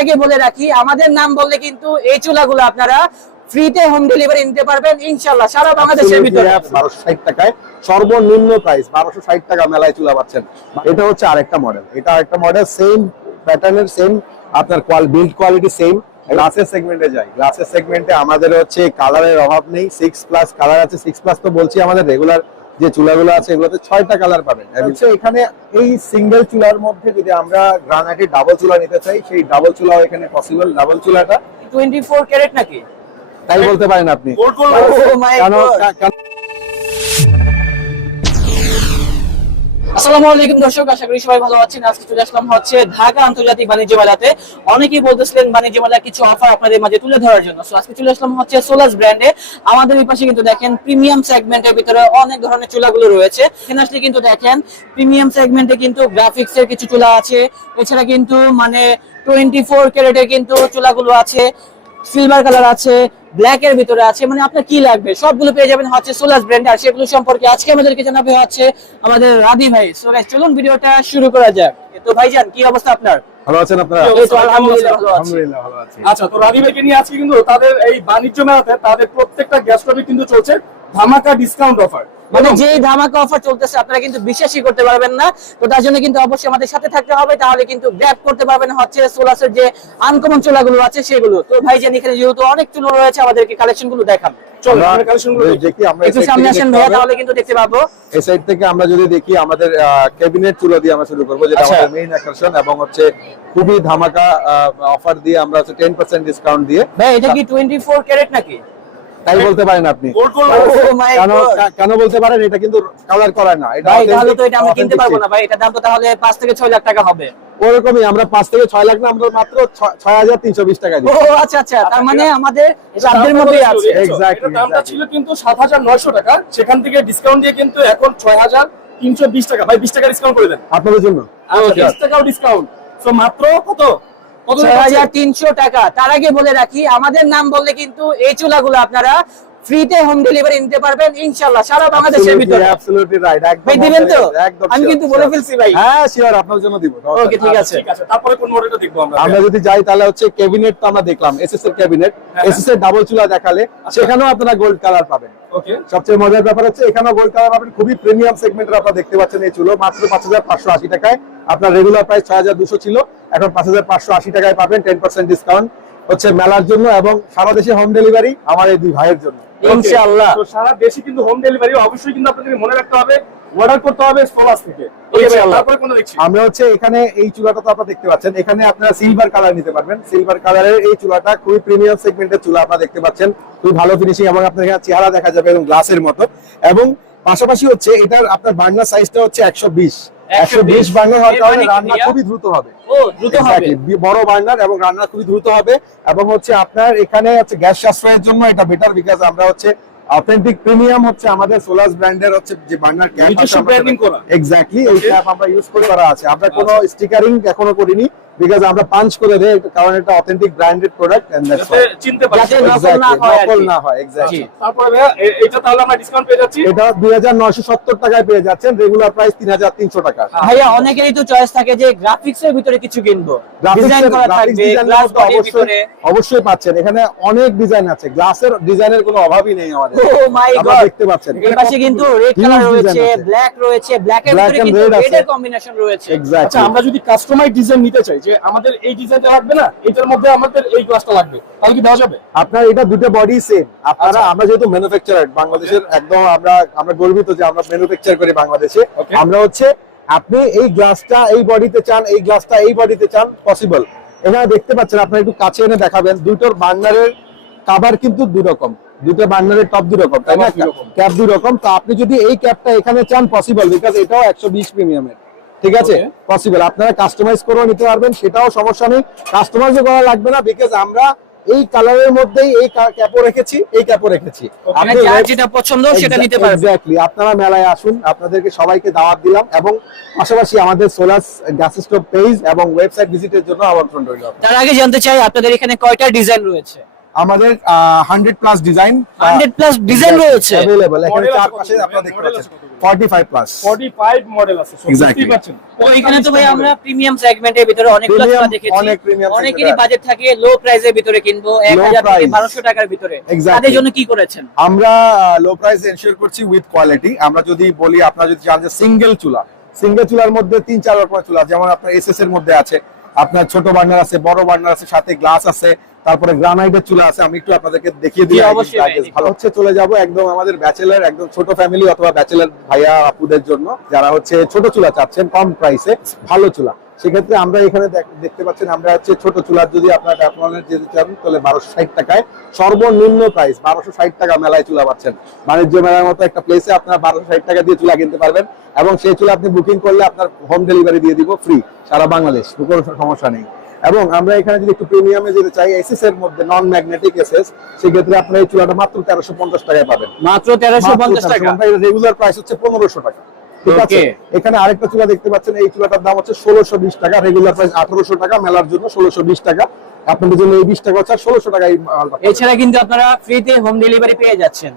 আগে বলে রাখি, আমাদের নাম বললে কিন্তু এই চুলাগুলো আপনারা ফ্রিতে হোম ডেলিভারি নিতে পারবেন ইনশাআল্লাহ সারা বাংলাদেশের ভিতরে। 1260 টাকায় সর্বনিম্ন প্রাইস 1260 টাকা মেলায় চুলা পাচ্ছেন। এটা হচ্ছে আরেকটা মডেল, এটা আরেকটা মডেল, সেম প্যাটার্নের, সেম আপনার বিল্ড কোয়ালিটি সেম। গ্লাসের সেগমেন্টে যাই, গ্লাসের সেগমেন্টে আমাদের হচ্ছে কালারের অভাব নেই, 6+ কালার আছে। 6+ তো বলছি আমাদের রেগুলার যে চুলাগুলো আছে এগুলোতে 6টা কালার পাবেন। এখানে এই সিঙ্গেল চুলার মধ্যে যদি আমরা গ্রানাইটের ডাবল চুলা নিতে চাই, সেই ডাবল চুলাও এখানে পসিবল। ডাবল চুলাটা 24 ক্যারেট নাকি তাই বলতে পারেন আপনি। আসসালামু আলাইকুম দর্শক, আশা করি সবাই ভালো আছেন। আজকে চলে আসলাম হচ্ছে ঢাকা আন্তর্জাতিক বাণিজ্য মেলাতে। অনেকেই বলতেছিলেন বাণিজ্য মেলায় কিছু অফার আপনাদের মাঝে তুলে ধরার জন্য। সো আজকে চলে আসলাম হচ্ছে সোলাস ব্র্যান্ডে। আমাদের এই পাশে কিন্তু দেখেন প্রিমিয়াম সেগমেন্টের ভিতরে অনেক ধরনের চুলাগুলো রয়েছে। এখানে আসলে কিন্তু দেখেন প্রিমিয়াম সেগমেন্টে কিন্তু গ্রাফিক্সের কিছু চুলা আছে, এছাড়া কিন্তু মানে 24 ক্যারেটের কিন্তু চুলাগুলো আছে, সিলভার কালার আছে, ব্ল্যাক এর ভিতরে আছে, মানে আপনার কি লাগবে সবগুলো পেয়ে যাবেন হচ্ছে সোলাস ব্র্যান্ডে। আর সেগুলো সম্পর্কে আজকে আমাদেরকে জানাবে হচ্ছে আমাদের রাদি ভাই। সো গাইস চলুন ভিডিওটা শুরু করা যাক। তো ভাইজান কি অবস্থা আপনার? ভালো আছেন আপনারা? আলহামদুলিল্লাহ ভালো আছি। আলহামদুলিল্লাহ ভালো আছি। আচ্ছা, তো রাদি ভাইকে নিয়ে আজকে কিন্তু তাদের এই বাণিজ্য মেলাতে তাদের প্রত্যেকটা গ্যাস স্টোভে কিন্তু চলছে ধামাকা ডিসকাউন্ট অফার। মানে যে ধামাকা অফার চলতেছে আপনারা কিন্তু বিশ্বাসই করতে পারবেন না। তো তার জন্য কিন্তু অবশ্যই আমাদের সাথে থাকতে হবে, তাহলে কিন্তু গ্র্যাব করতে পারবেন হচ্ছে সোলাসের যে আনকমন চুলাগুলো আছে সেগুলো। তো ভাইজান এখানে যেহেতু অনেক চুলা রয়েছে, আমাদেরকে কালেকশনগুলো দেখান। চলো আমরা কালেকশনগুলো দেখি। আমরা একটু সামনে আসেন ভাইয়া, তাহলে কিন্তু দেখতে পাবো। এই সাইড থেকে আমরা যদি দেখি আমাদের ক্যাবিনেট চুলা দিয়ে আমরা শুরু করব, যেটা আমাদের মেইন আকর্ষণ, এবং হচ্ছে খুবই ধামাকা অফার দিয়ে আমরা হচ্ছে 10% ডিসকাউন্ট দিয়ে। ভাই এটা কি 24 ক্যারেট নাকি? তাই বলতে পারেন আপনি। কেন বলতে পারেন? এটা কিন্তু কালার করা না। এটা ভাই তাহলে তো এটা আমরা কিনতে পারবো না ভাই, এটা দাম তো তাহলে 5 থেকে 6 লাখ টাকা হবে। ওরকমই, আমরা 5 থেকে 6 লাখ না, আমরা মাত্র 6320 টাকা দিই। ও আচ্ছা আচ্ছা, তার মানে আমাদের সাধ্যের মধ্যেই আছে। এক্স্যাক্টলি, দামটা ছিল কিন্তু 7900 টাকা, সেখান থেকে ডিসকাউন্ট দিয়ে কিন্তু এখন 6320 টাকা। ভাই 20 টাকা ডিসকাউন্ট করে দেন আপনাদের জন্য। আচ্ছা 20 টাকাও ডিসকাউন্ট। সো মাত্র কত 6300 টাকা। তার আগে বলে রাখি, আমাদের নাম বললে কিন্তু এই চুলাগুলো আপনারা ফ্রিতে হোম ডেলিভারি নিতে পারবেন ইনশাআল্লাহ সারা বাংলাদেশের ভিতরে। অ্যাবসলিউটলি রাইট, একদম ভাই দিবেন তো? একদম আমি কিন্তু বলে ফেলছি ভাই। হ্যাঁ শিওর, আপনার জন্য দিব। ওকে ঠিক আছে। তারপরে কোন মডেলটা দেখবো আমরা? আমরা যদি যাই তাহলে হচ্ছে ক্যাবিনেট তো আমরা দেখলাম, এসএস এর ক্যাবিনেট, এসএস এর ডাবল চুলা দেখালে সেখানেও আপনারা গোল্ড কালার পাবেন। ওকে, সবচেয়ে মজার ব্যাপার হচ্ছে এখানেও গোল্ড কালার পাবেন। খুবই প্রিমিয়াম সেগমেন্টের আপনারা দেখতে পাচ্ছেন এই চুলো মাত্র 5580 টাকায়। আপনার রেগুলার প্রাইস 6200 ছিল, এখন 5580 টাকায় পাবেন। 10% ডিসকাউন্ট হচ্ছে মেলার জন্য এবং সারা দেশে হোম ডেলিভারি আমার এই দুই ভাইয়ের জন্য ইনশাআল্লাহ। তো সারা দেশে কিন্তু হোম ডেলিভারি অবশ্যই কিন্তু আপনাদের মনে রাখতে হবে, অর্ডার করতে হবে সোলাস থেকে। তারপরে কোন দেখছি আমরা হচ্ছে এখানে এই চুলাটা তো আপনারা দেখতে পাচ্ছেন, এখানে আপনারা সিলভার কালার নিতে পারবেন। সিলভার কালারের এই চুলাটা খুবই প্রিমিয়াম সেগমেন্টের চুলা আপনারা দেখতে পাচ্ছেন, খুবই ভালো ফিনিশিং এবং আপনার এখানে চেহারা দেখা যাবে এবং গ্লাসের মতো। এবং পাশাপাশি হচ্ছে এটার আপনার বার্নার সাইজটা হচ্ছে 120 বার্নার হওয়ার কারণে রান্না খুবই দ্রুত হবে। ও দ্রুত হবে, বড় বার্নার এবং রান্না খুবই দ্রুত হবে। এবং হচ্ছে আপনার এখানে হচ্ছে গ্যাস সাশ্রয়ের জন্য এটা বেটার, বিকজ আমরা হচ্ছে অথেন্টিক প্রিমিয়াম হচ্ছে আমাদের সোলাস ব্র্যান্ডের হচ্ছে যে বার্নার ক্যাপ আছে ব্র্যান্ডিং করা। এক্স্যাক্টলি, এই ক্যাপ আমরা ইউজ করা আছে। আমরা কোনো স্টিকারিং এখনো করিনি, বিকজ আমরা পাঞ্চ করে দেই, কারণ এটা authentic branded product and that's why চিনতে পারছি নকল না হয়। এক্স্যাক্টলি। তারপরে ভাই এটা তাহলে আমরা ডিসকাউন্ট পেয়ে যাচ্ছি। এটা 2970 টাকায় পেয়ে যাচ্ছেন, রেগুলার প্রাইস 3300 টাকা। ভাইয়া অনেকেরই তো চয়েস থাকে যে গ্রাফিক্স এর ভিতরে কিছু কিনবো, ডিজাইন করা থাকবে, গ্লাস বডির ভিতরে অবশ্যই পাচ্ছেন। এখানে অনেক ডিজাইন আছে, গ্লাসের ডিজাইনের কোনো অভাবই নেই আমাদের। ও মাই গড, দেখতে পাচ্ছেন এই পাশে কিন্তু রেড কালার রয়েছে, ব্ল্যাক রয়েছে, ব্ল্যাক এর ভিতরে কিন্তু রেড এর কম্বিনেশন রয়েছে। আচ্ছা, আমরা যদি কাস্টমাইজ ডিজাইন নিতে চাই, যে আমাদের এই ডিজাইনটা লাগবে না, এটার মধ্যে আমাদের এই গ্লাসটা লাগবে, তাহলে কি দেওয়া যাবে? আপনার এটা দুটো বডি সেম। আপনারা আমরা যেহেতু ম্যানুফ্যাকচারার বাংলাদেশের, একদম আমরা গর্বিত যে আমরা ম্যানুফ্যাকচার করি বাংলাদেশে। আমরা হচ্ছে আপনি এই গ্লাসটা এই বডিতে চান, এই গ্লাসটা এই বডিতে চান, পসিবল। এখানে দেখতে পাচ্ছেন, আপনারা একটু কাছে এনে দেখাবেন, দুটোর বার্নারের কভার কিন্তু দুই রকম, দুটো বার্নারের টপ দুই রকম, তাই না? ক্যাপ দুই রকম। তো আপনি যদি এই ক্যাপটা এখানে চান, পসিবল, বিকজ এটাও 120 প্রিমিয়ামের, ঠিক আছে, পসিবল। আপনারা কাস্টমাইজ করেও নিতে পারবেন, সেটাও সমস্যা নেই। কাস্টমাইজও করা লাগবে না, বিকজ আমরা এই কালারের মধ্যেই এই ক্যাপও রেখেছি, এই ক্যাপও রেখেছি। আপনি যেটা পছন্দ সেটা নিতে পারবেন। এক্স্যাক্টলি। আপনারা মেলায় আসুন, আপনাদেরকে সবাইকে দাওয়াত দিলাম, এবং পাশাপাশি আমাদের সোলাস গ্যাস স্টোভ পেজ এবং ওয়েবসাইট ভিজিটের জন্য আমন্ত্রণ রইল। তার আগে জানতে চাই আপনাদের এখানে কয়টা ডিজাইন রয়েছে? আমাদের 100+ ডিজাইন, 100+ ডিজাইন রয়েছে अवेलेबल। এখানে চার পাশে আপনারা দেখতে পাচ্ছেন 45 প্লাস 45 মডেল আছে সব Exactly. বুঝতেই পারছেন। তো এখানে তো ভাই আমরা প্রিমিয়াম সেগমেন্টের ভিতরে অনেকগুলো Premium, চুলা দেখেছি, অনেক premium অনেকেরই segment বাজেট থাকে লো প্রাইসের ভিতরে কিনবো 1000 থেকে price। 1200 টাকার ভিতরে, Exactly। তাদের জন্য কি করেছেন? আমরা লো প্রাইস এনশিওর করছি উইথ কোয়ালিটি। আমরা যদি বলি, আপনারা যদি চান যে সিঙ্গেল চুলার মধ্যে 3-4 রকমের চুলা, যেমন আপনার এসএস এর মধ্যে আছে, আপনার ছোট বার্নার আছে, বড় বার্নার আছে, সাথে গ্লাস আছে, তারপরে গ্রানাইটের চুলা আছে। আমি একটু আপনাদেরকে দেখিয়ে দিই। জি, অবশ্যই ভাই, ভালো হচ্ছে চলে যাব একদম আমাদের ব্যাচেলর, একদম ছোট ফ্যামিলি অথবা ব্যাচেলর ভাইয়া আপুদের জন্য, যারা হচ্ছে ছোট চুলা চাচ্ছেন কম প্রাইসে ভালো চুলা। সেক্ষেত্রে আমরা এখানে দেখতে পাচ্ছেন, আমরা হচ্ছে ছোট চুলার যদি আপনার ট্যাফলনের যেতে চান তাহলে 1260 টাকায় সর্বনিম্ন প্রাইস 1260 টাকা মেলায় চুলা পাচ্ছেন। বাণিজ্য মেলার মতো একটা প্লেসে আপনারা 1260 টাকা দিয়ে চুলা কিনতে পারবেন, এবং সেই চুলা আপনি বুকিং করলে আপনার হোম ডেলিভারি দিয়ে দিব ফ্রি সারা বাংলাদেশ, কোনো সমস্যা নেই। এবং আমরা এখানে যদি একটু প্রিমিয়ামে যেতে চাই, এসএস এর মধ্যে নন ম্যাগনেটিক এসএস, সেক্ষেত্রে আপনার এই চুলাটা মাত্র 1350 টাকায় পাবেন। মাত্র 1350 টাকা। রেগুলার প্রাইস হচ্ছে 1500 টাকা। ঠিক আছে, এখানে আরেকটা চুলা দেখতে পাচ্ছেন, এই চুলাটার দাম হচ্ছে 1620 টাকা, রেগুলার প্রাইস 1800 টাকা, মেলার জন্য 1620 টাকা। আপনাদের জন্য এই 20 টাকা হচ্ছে 1600 টাকা। এছাড়া কিন্তু আপনারা ফ্রিতে হোম ডেলিভারি পেয়ে যাচ্ছেন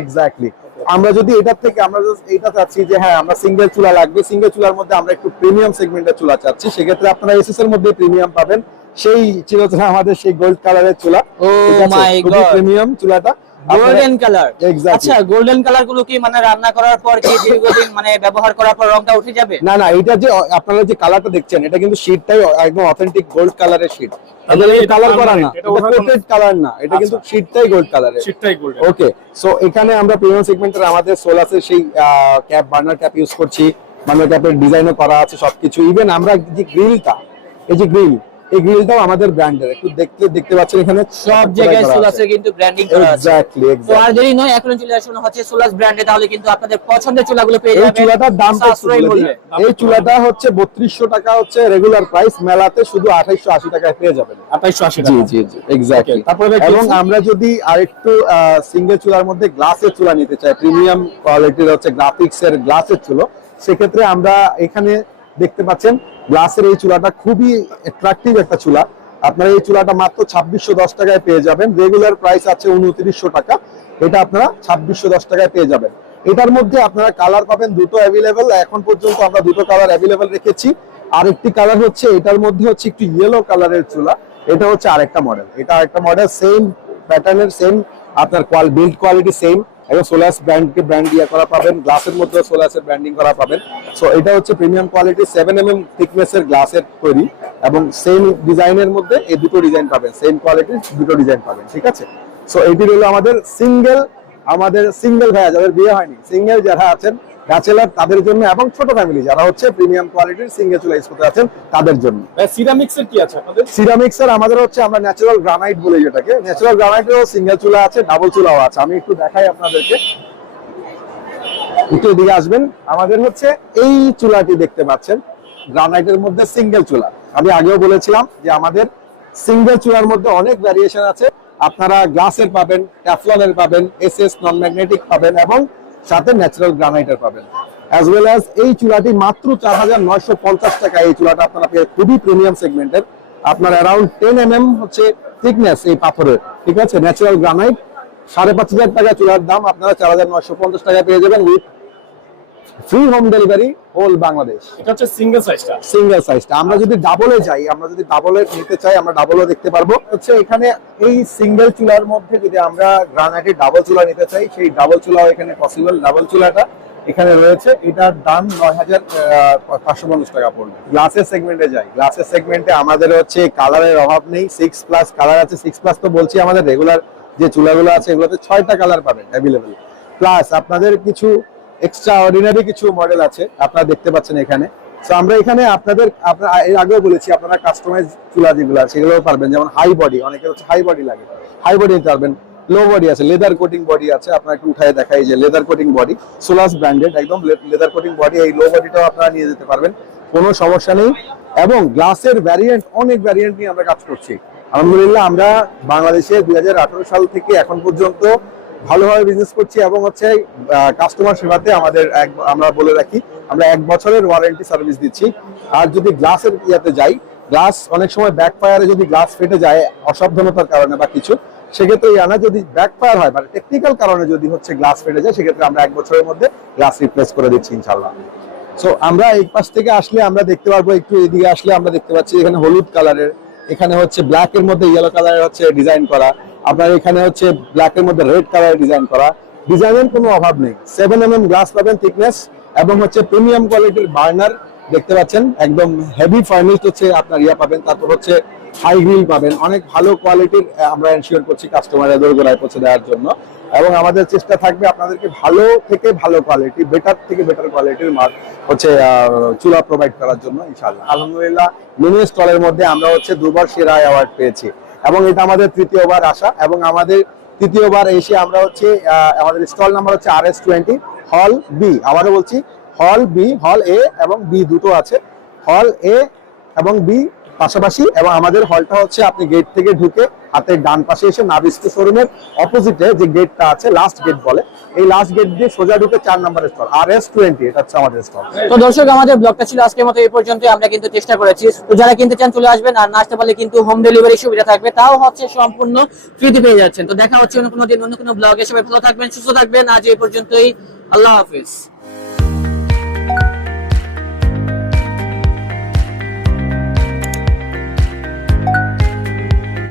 এক্স্যাক্টলি। আমরা যদি এটার থেকে আমরা এটা চাচ্ছি যে হ্যাঁ আমরা সিঙ্গেল চুলা লাগবে, সিঙ্গেল চুলার মধ্যে আমরা একটু প্রিমিয়াম সেগমেন্টের চুলা চাচ্ছি, সেক্ষেত্রে আপনারা এসএস এর মধ্যে প্রিমিয়াম পাবেন। সেই ছিল আমাদের সেই গোল্ড কালারের চুলা। ও মাই গড, প্রিমিয়াম চুলাটা গোল্ডেন কালার। Exactly। আচ্ছা, গোল্ডেন কালার গুলো কি মানে রান্না করার পর কি দীর্ঘদিন মানে ব্যবহার করার পর রংটা উঠে যাবে? না না, এটা যে আপনারা যে কালারটা দেখছেন, এটা কিন্তু শীটটাই একদম অথেন্টিক গোল্ড কালারের শীট। কালার করা না, এটা কোটেড কালার না, এটা কিন্তু শীটটাই গোল্ড কালারের। ওকে, সো এখানে আমরা প্রিমিয়াম সেগমেন্টের আমাদের সোলাসের সেই ক্যাপ, বার্নার ক্যাপ ইউজ করছি। বার্নার ক্যাপের ডিজাইনও করা আছে সবকিছু। ইভেন আমরা যে গ্রিলটা, এই যে গ্রিল, এই গ্রিলটাও আমাদের ব্র্যান্ডের। একটু দেখতে পাচ্ছেন এখানে সব জায়গায় সোলাসে কিন্তু ব্র্যান্ডিং করা আছে। এক্স্যাক্টলি। তো আর দেরি নয়, এখন চলে আসুন হচ্ছে সোলাস ব্র্যান্ডে, তাহলে কিন্তু আপনাদের পছন্দের চুলাগুলো পেয়ে যাবেন। এই চুলাটার দামটা সাশ্রয়ী মূল্যে। এই চুলাটা হচ্ছে 3200 টাকা হচ্ছে রেগুলার প্রাইস, মেলাতে শুধু 2880 টাকায় পেয়ে যাবেন। 2880 জি টাকা। জি জি, এক্স্যাক্টলি। এবং আমরা যদি আরেকটু সিঙ্গেল চুলার মধ্যে গ্লাসের চুলা নিতে চাই, প্রিমিয়াম কোয়ালিটির হচ্ছে গ্রাফিক্স এর গ্লাসের চুলা, সেক্ষেত্রে আমরা এখানে দেখতে পাচ্ছেন গ্লাসের এই চুলাটা খুবই অ্যাট্রাকটিভ একটা চুলা। আপনারা এই চুলাটা মাত্র 2610 টাকায় পেয়ে যাবেন, রেগুলার প্রাইস আছে 2900 টাকা, এটা আপনারা 2610 টাকায় পেয়ে যাবেন। এটার মধ্যে আপনারা কালার পাবেন দুটো অ্যাভেলেবেল, এখন পর্যন্ত আমরা দুটো কালার অ্যাভেলেবেল রেখেছি। আরেকটি কালার হচ্ছে এটার মধ্যে হচ্ছে একটু ইয়েলো কালারের চুলা, এটা হচ্ছে আরেকটা মডেল। এটা আরেকটা মডেল, সেম প্যাটার্নের, সেম আপনার বিল্ড কোয়ালিটি সেম, এবং সোলাস ব্র্যান্ড দিয়ে করা পাবেন, গ্লাসের মধ্যে সোলাসের ব্র্যান্ডিং করা পাবেন। সো এটা হচ্ছে প্রিমিয়াম কোয়ালিটি 7mm থিকনেসের গ্লাসের তৈরি, এবং সেম ডিজাইনের মধ্যে এই দুটো ডিজাইন পাবেন, সেম কোয়ালিটির দুটো ডিজাইন পাবেন। ঠিক আছে, সো এটি হলো আমাদের সিঙ্গেল ভাইয়া যাদের বিয়ে হয়নি, সিঙ্গেল যারা আছেন ব্যাচেলার তাদের জন্য, এবং ছোট ফ্যামিলি যারা হচ্ছে প্রিমিয়াম কোয়ালিটির সিঙ্গেল চুলা ইউজ করতে আছেন তাদের জন্য। সিরামিক্স এর কি আছে আপনাদের? সিরামিক্স এর আমাদের হচ্ছে আমরা ন্যাচারাল গ্রানাইট বলি যেটাকে, ন্যাচারাল গ্রানাইটেরও সিঙ্গেল চুলা আছে, ডাবল চুলাও আছে। আমি একটু দেখাই আপনাদেরকে, একটু এদিকে আসবেন। আমাদের হচ্ছে এই চুলাটি দেখতে পাচ্ছেন, গ্রানাইটের মধ্যে সিঙ্গেল চুলা। আমি আগেও বলেছিলাম যে আমাদের সিঙ্গেল চুলার মধ্যে অনেক ভ্যারিয়েশন আছে। আপনারা গ্লাসের পাবেন, ট্যাফলনের পাবেন, এসএস নন ম্যাগনেটিক পাবেন, এবং সাথে ন্যাচারাল গ্রানাইটের পাবেন। অ্যাজ ওয়েল অ্যাজ এই চুলাটি মাত্র 4950 টাকা। এই চুলাটা আপনারা পেয়ে খুবই প্রিমিয়াম সেগমেন্টের, আপনার অ্যারাউন্ড 10mm হচ্ছে থিকনেস এই পাথরের। ঠিক আছে, ন্যাচারাল গ্রানাইট, 5500 টাকা চুলার দাম, আপনারা 4950 টাকা পেয়ে যাবেন with free home delivery whole Bangladesh. এটা হচ্ছে সিঙ্গেল সাইজটা। সিঙ্গেল সাইজটা। আমরা যদি ডাবলে যাই, আমরা যদি ডাবলে নিতে চাই, আমরা ডাবলও দেখতে পারবো। হচ্ছে এখানে এই সিঙ্গেল চুলার মধ্যে যদি আমরা গ্রানাইটের ডাবল চুলা নিতে চাই, সেই ডাবল চুলাও এখানে পসিবল। ডাবল চুলাটা এখানে রয়েছে, এটার দাম 9550 টাকা পড়বে। গ্লাসের সেগমেন্টে যাই, গ্লাসের সেগমেন্টে আমাদের হচ্ছে কালারের অভাব নেই, 6+ কালার আছে। 6+ তো বলছি আমাদের রেগুলার যে চুলাগুলো আছে এগুলোতে 6টা কালার পাবেন অ্যাভেলেবেল, প্লাস আপনাদের কিছু এক্সট্রা অর্ডিনারি কিছু মডেল আছে আপনারা দেখতে পাচ্ছেন এখানে। সো আমরা এখানে আপনাদের এর আগেও বলেছি, আপনারা কাস্টমাইজ চুলা যেগুলো আছে সেগুলো পারবেন, যেমন হাই বডি, অনেকের হচ্ছে হাই বডি লাগে, হাই বডি নিতে পারবেন। লো বডি আছে, লেদার কোটিং বডি আছে, আপনারা একটু উঠায় দেখাই যে লেদার কোটিং বডি, সোলাস ব্র্যান্ডেড একদম লেদার কোটিং বডি। এই লো বডিটাও আপনারা নিয়ে যেতে পারবেন, কোনো সমস্যা নেই। এবং গ্লাসের ভ্যারিয়েন্ট, অনেক ভ্যারিয়েন্ট নিয়ে আমরা কাজ করছি আলহামদুলিল্লাহ। আমরা বাংলাদেশে 2018 সাল থেকে এখন পর্যন্ত ভালোভাবে বিজনেস করছি, এবং হচ্ছে কাস্টমার সেবাতে আমাদের আমরা বলে রাখি আমরা 1 বছরের ওয়ারেন্টি সার্ভিস দিচ্ছি। আর যদি গ্লাসের ইয়াতে যাই, গ্লাস অনেক সময় ব্যাকফায়ারে যদি গ্লাস ফেটে যায় অসাবধানতার কারণে বা কিছু, সেক্ষেত্রে ইয়ানা যদি ব্যাকফায়ার হয় মানে টেকনিক্যাল কারণে যদি হচ্ছে গ্লাস ফেটে যায় সেক্ষেত্রে আমরা 1 বছরের মধ্যে গ্লাস রিপ্লেস করে দিচ্ছি ইনশাআল্লাহ। সো আমরা এই পাশ থেকে আসলে আমরা দেখতে পারবো, একটু এদিকে আসলে আমরা দেখতে পাচ্ছি এখানে হলুদ কালারের, এখানে হচ্ছে ব্ল্যাক এর মধ্যে ইয়েলো কালারের হচ্ছে ডিজাইন করা, আপনার এখানে হচ্ছে ব্ল্যাক এর মধ্যে রেড কালারের ডিজাইন করা। ডিজাইনের কোনো অভাব নেই। 7mm গ্লাস পাবেন থিকনেস এবং হচ্ছে প্রিমিয়াম কোয়ালিটির বার্নার দেখতে পাচ্ছেন, একদম হেভি ফার্নিশড হচ্ছে আপনার ইয়া পাবেন। তারপর হচ্ছে হাই গ্রিল পাবেন, অনেক ভালো কোয়ালিটির আমরা এনশিওর করছি কাস্টমারের দোরগোড়ায় পৌঁছে দেওয়ার জন্য। এবং আমাদের চেষ্টা থাকবে আপনাদেরকে ভালো থেকে ভালো কোয়ালিটি, বেটার থেকে বেটার কোয়ালিটির মাল হচ্ছে চুলা প্রোভাইড করার জন্য ইনশাআল্লাহ। আলহামদুলিল্লাহ মিনি স্টলের মধ্যে আমরা হচ্ছে 2বার সেরা অ্যাওয়ার্ড পেয়েছি এবং এটা আমাদের 3য়বার আসা এবং আমাদের 3য়বার এসে আমরা হচ্ছে আমাদের স্টল নাম্বার হচ্ছে RS20 হল বি। আবারও বলছি হল বি, হল এ এবং বি দুটো আছে, হল এ এবং বি পাশাপাশি। এবং আমাদের হলটা হচ্ছে আপনি গেট থেকে ঢুকে হাতের ডান পাশে এসে নাবিস্কো শোরুমের অপোজিটে যে গেটটা আছে, লাস্ট গেট বলে, এই লাস্ট গেট দিয়ে সোজা ঢুকে 4 নম্বরের স্টল RS20, এটা হচ্ছে আমাদের স্টল। তো দর্শক আমাদের ব্লগটা ছিল আজকের মতো এই পর্যন্ত। আমরা কিন্তু চেষ্টা করেছি, তো যারা কিনতে চান চলে আসবেন, আর না আসতে পারলে কিন্তু হোম ডেলিভারি সুবিধা থাকবে, তাও হচ্ছে সম্পূর্ণ ফ্রিতে পেয়ে যাচ্ছেন। তো দেখা হচ্ছে অন্য কোনো দিন অন্য কোনো ব্লগে। সবাই ভালো থাকবেন, সুস্থ থাকবেন। আজ এই পর্যন্তই, আল্লাহ হাফেজ।